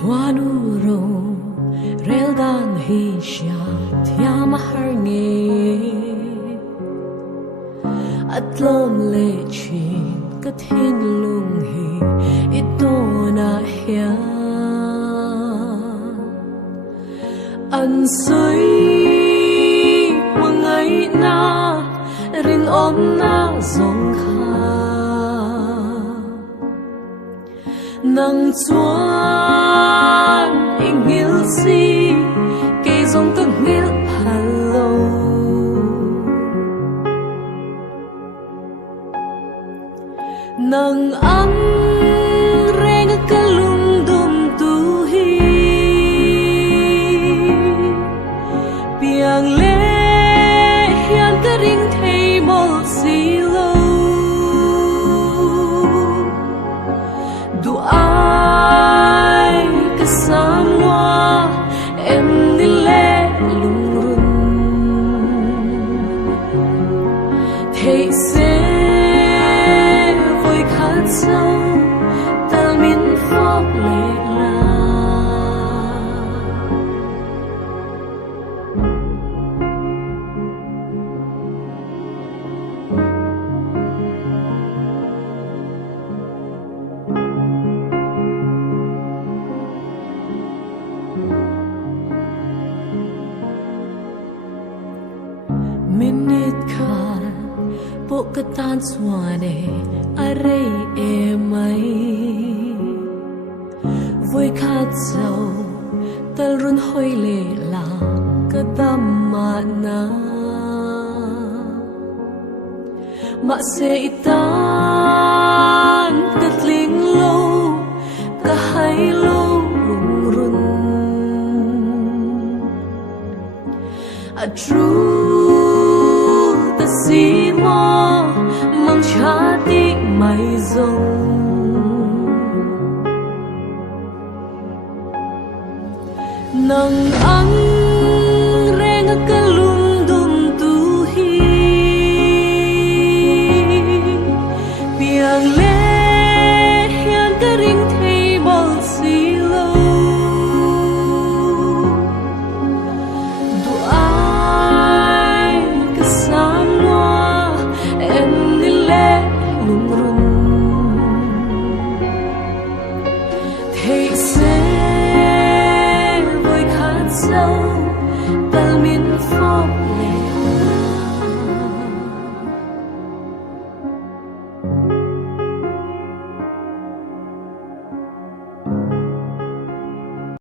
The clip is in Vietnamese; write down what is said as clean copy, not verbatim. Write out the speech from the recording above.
Kwanuro reldan hisya tia maharnge atlom lechin kathin lunghi ito na hiya ansui mangai na rin om na zong kha nang chuan ingil si cây zong tức ngil phalo nang ang reng kalung dum tu hi piang le hian ka ring thei mol si lo du ai ka sam wa em ni le lung run thei se voi khát sâu ta min phóc lệ la minit khan bộ cái tan xóa để are em ấy vui khát giàu tal run hoi lệ la cái đam mà na mà sẽ tan cái linh lâu cái hai lâu rung run a true ta si mo mang cha ti mai zong nang ang reng ka